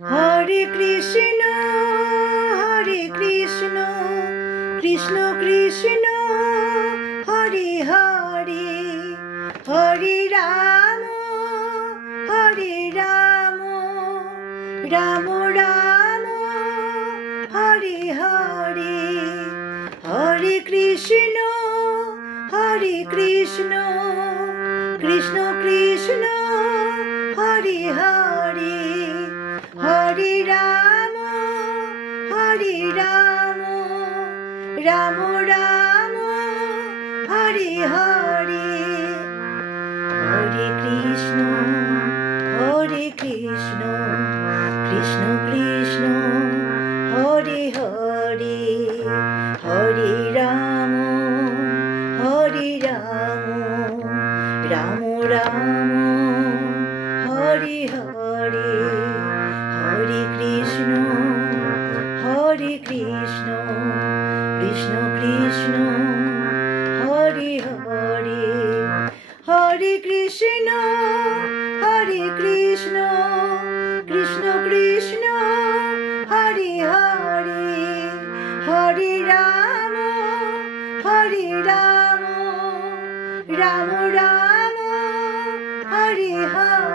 Hare Krishna Krishna Krishna Hare Hare, Hare Ram Ram Ram Hare Hare, Hare Krishna Krishna Krishna Hare Hare, Hare Ram Ram Ram Hare Hare, Hare Krishna Krishna Krishna Hare Hare, Hare Ram Ram Ram Hare Hare, Hare Krishna Krishna Krishna Hare Hare, Hare Krishna Krishna Krishna Hare Hare, Hare Ram Ram Ram Hare Hare.